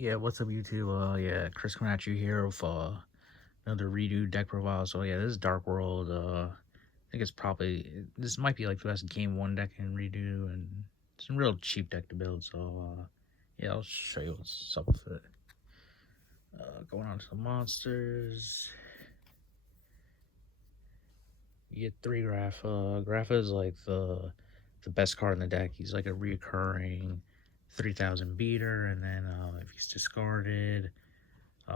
Yeah, what's up YouTube? Yeah, Chris coming at you here with another Redu deck profile. So yeah, this is Dark World. I think it's probably this might be like the best game one deck in Redo, and it's a real cheap deck to build. So yeah, I'll show you what's up with it. Going on to the monsters, you get 3 Grapha. Grapha is like the best card in the deck. He's like a reoccurring 3,000 beater, and then if he's discarded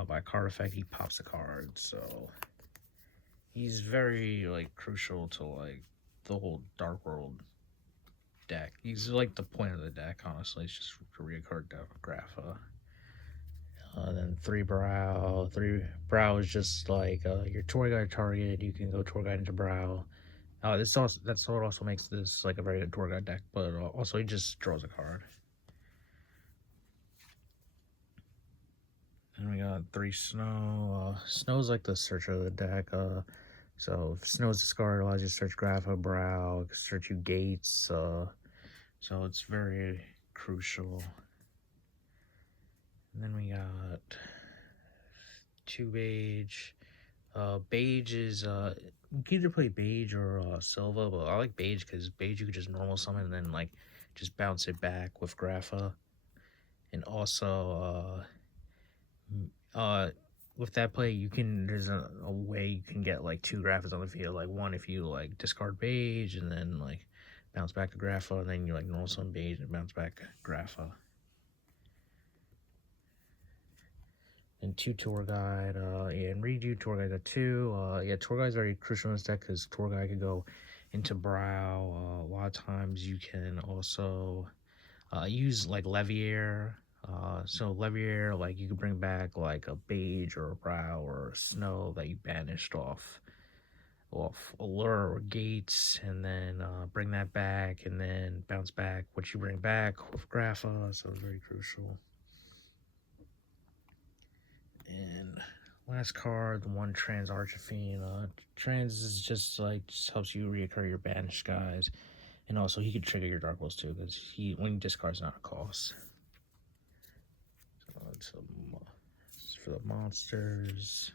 by card effect, he pops a card. So he's very like crucial to like the whole Dark World deck. He's like the point of the deck, honestly. It's just to reoccur Grapha. Then 3 Brow. 3 Brow is just like your tour guide target. You can go tour guide into Brow. This also that's what also makes this like a very good tour guide deck. But also he just draws a card. And we got 3 Snow. Snow is like the searcher of the deck. So if Snow's discarded, allows you to search Grapha, Brow, search you Gates. So it's very crucial. And then we got 2 Beige. Beige is you can either play Beige or Silva, but I like Beige because Beige you can just normal summon and then like just bounce it back with Grapha. And also with that play you can there's a way you can get like 2 Graphas on the field. Like one if you like discard Beige and then like bounce back to Grapha, and then you like normal summon Beige and bounce back Grapha. And 2 Tour Guide, yeah, and Redo Tour Guide got 2. Yeah, Tour Guide is very crucial in this deck because Tour Guide can go into Brow. A lot of times you can also use like Levier. So Levier, like you can bring back like a Beige or a Brow or a Snow that you banished off Allure or Gates, and then bring that back and then bounce back what you bring back with Grapha. So it's very crucial. And last card, the 1 Trans Archifiend. Trans is just like just helps you reoccur your banished guys, and also he can trigger your Dark Wolves too because he when you discard is not a cost. So it's for the monsters.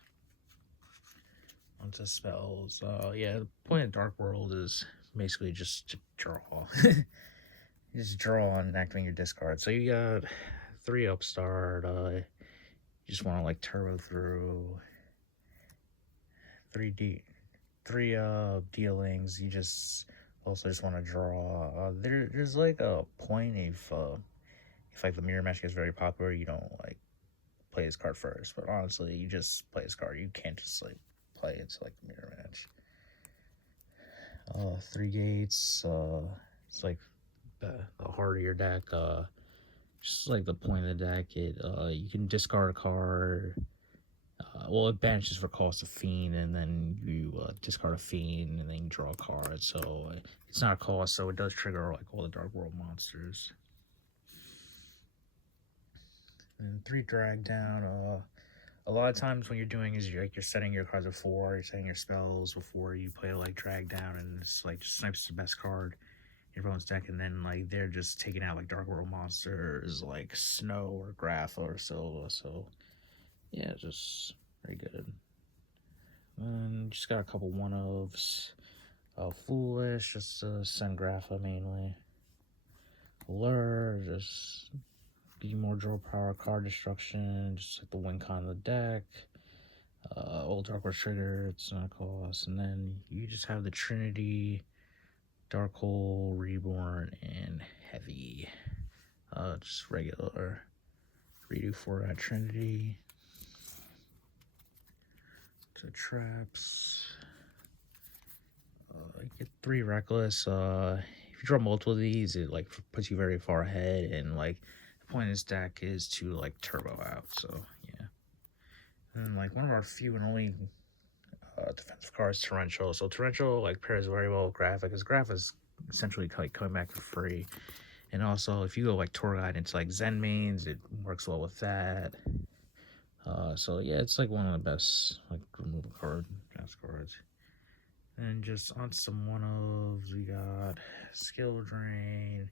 Onto spells. Yeah, the point of Dark World is basically just to draw. Just draw and activate your discard. So you got 3 Upstart. You just want to like turbo through 3D, 3 dealings. You just also just want to draw. There's like a point if like the mirror match gets very popular, you don't like play this card first. But honestly, you just play this card. You can't just like play it to like the mirror match. 3 Gates. It's like the heart of your deck. Just like the point of the deck. You can discard a card. Well, it banishes for cost of Fiend, and then you discard a Fiend, and then you draw a card. So it's not a cost, so it does trigger like all the Dark World monsters. And 3 Drag Down. A lot of times when you're doing is you're setting your cards before, you're setting your spells before you play like Drag Down, and it's like just Snipes the best card in everyone's deck, and then like they're just taking out like Dark World monsters like Snow or Grapha or Silva. So yeah, just very good. And just got a couple 1-ofs. Foolish, just send Grapha mainly. Allure, just be more draw power, card destruction, just like the win con of the deck. Old Dark World Trigger, it's not a cost. And then you just have the Trinity, Dark Hole, Reborn, and Heavy. Just regular Redo for Trinity. To traps. You get 3 Reckless. If you draw multiple of these, it like puts you very far ahead, and like the point of this deck is to like turbo out. So yeah. And then like one of our few and only defensive cards, Torrential. So Torrential like pairs very well with Graph because Graph is essentially like coming back for free. And also if you go like Tour Guide into like Zen mains, it works well with that. So yeah, it's like one of the best like removal card draft cards. And just on some 1-ofs, we got Skill Drain,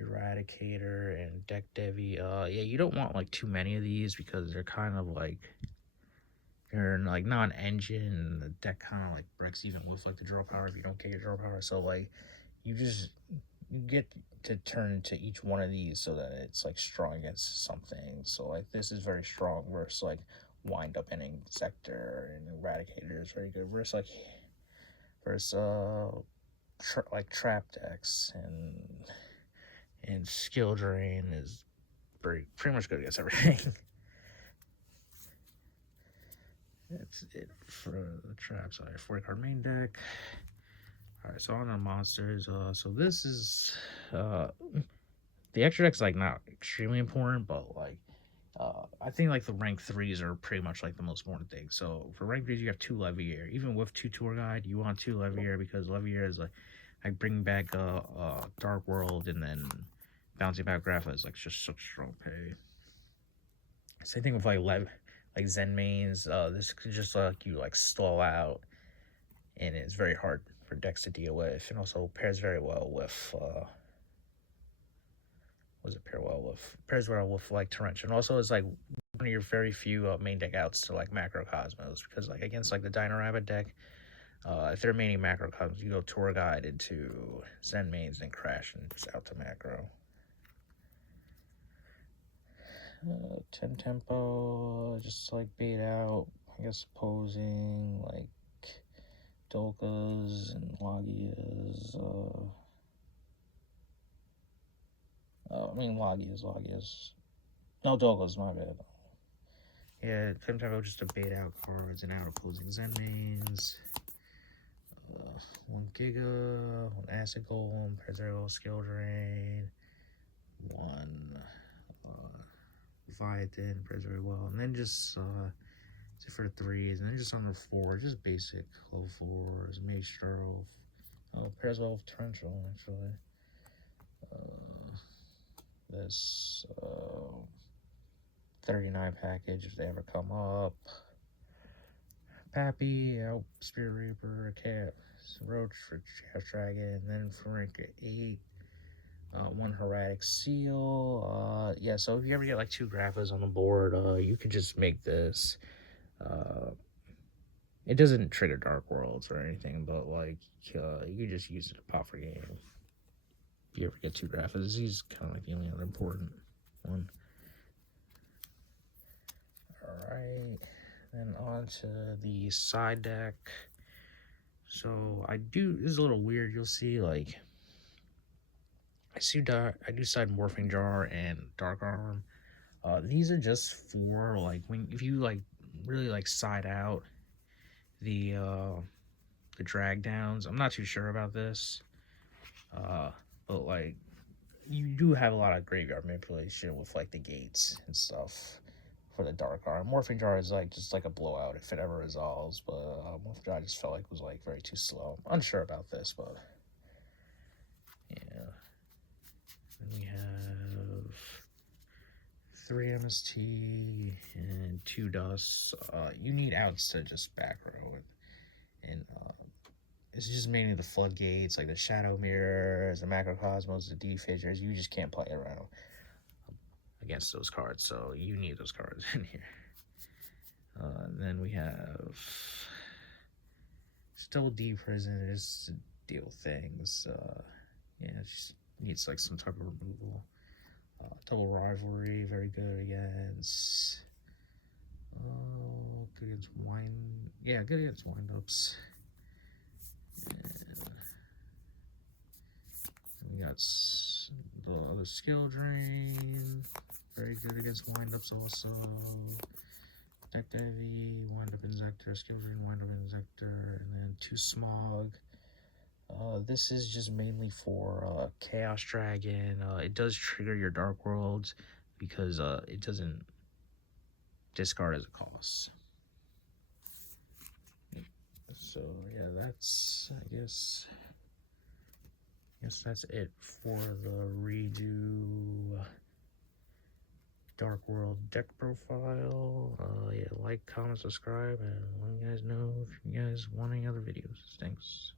Eradicator, and Deck Devi. Yeah, you don't want like too many of these because they're kind of like they're like non-engine. And the deck kind of like breaks even with like the draw power if you don't get your draw power. So like you get to turn into each one of these so that it's like strong against something. So like this is very strong versus like wind up ending sector, and Eradicator is very good versus like trap decks, and skill drain is pretty much good against everything. That's it for the traps. Sorry, 40-card main deck. Alright, so on the monsters. So this is the extra deck's like not extremely important, but like I think like the rank 3s are pretty much like the most important thing. So for rank 3s, you have 2 Leviair. Even with 2 Tour Guide, you want 2 Leviair because Leviair is like bring back Dark World, and then bouncing back Grapha is like just such strong pay. Same thing with like Zen mains. This could just like you like stall out, and it's very hard for decks to deal with, and also pairs very well with pairs well with like Torrential, and also it's like one of your very few main deck outs to like Macrocosmos, because like against like the Dino Rabbit deck, if they're maining Macrocosmos, you go Tour Guide into Zen mains and crash and just out to Macro. 10 tempo, just like bait out, I guess, opposing like Dolkas and Logias. Logias. No, Dolkas, my bad. Yeah, 10 tempo just to bait out cards and out opposing Zen mains. 1 Giga, 1 Acid Golem, Preservo Skill Drain, 1 Leviathan, plays very well, and then just for 3s, and then just on the 4, just basic low 4s, Maestro. Oh, pairs well with Torrential actually. This 39 package if they ever come up. Pappy, Spirit Reaper, Cat, Roach for Chaos Dragon, and then for rank 8. 1 Hermetic Seal. Yeah, so if you ever get like 2 Graphas on the board, you could just make this. It doesn't trigger Dark Worlds or anything, but like you just use it to pop for game. If you ever get 2 Graphas, he's kind of like the only other important one. Alright, then on to the side deck. So this is a little weird. You'll see like I do side Morphing Jar and Dark Arm. These are just for like if you like really like side out the drag downs. I'm not too sure about this, but like you do have a lot of graveyard manipulation with like the gates and stuff for the Dark Arm. Morphing Jar is like just like a blowout if it ever resolves, but Morphing Jar I just felt like was like very too slow. I'm unsure about this, but yeah. Then we have 3 MST and 2 Dust. You need outs to just back row it. And it's just mainly the floodgates, like the Shadow Mirrors, the Macrocosmos, the D-Fissures. You just can't play around against those cards, so you need those cards in here. Then we have still D Prison just to deal with things. Yeah, it just needs like some type of removal. Double Rivalry, very good against. Good against good against windups. And we got the other Skill Drain, very good against windups also. Deck Devi, Windup Inzector, Skill Drain, Windup Inzector, and then 2 Smog. This is just mainly for Chaos Dragon. It does trigger your Dark Worlds because it doesn't discard as a cost. So yeah, that's I guess that's it for the Redu Dark World deck profile. Yeah, like, comment, subscribe, and let you guys know if you guys want any other videos. Thanks.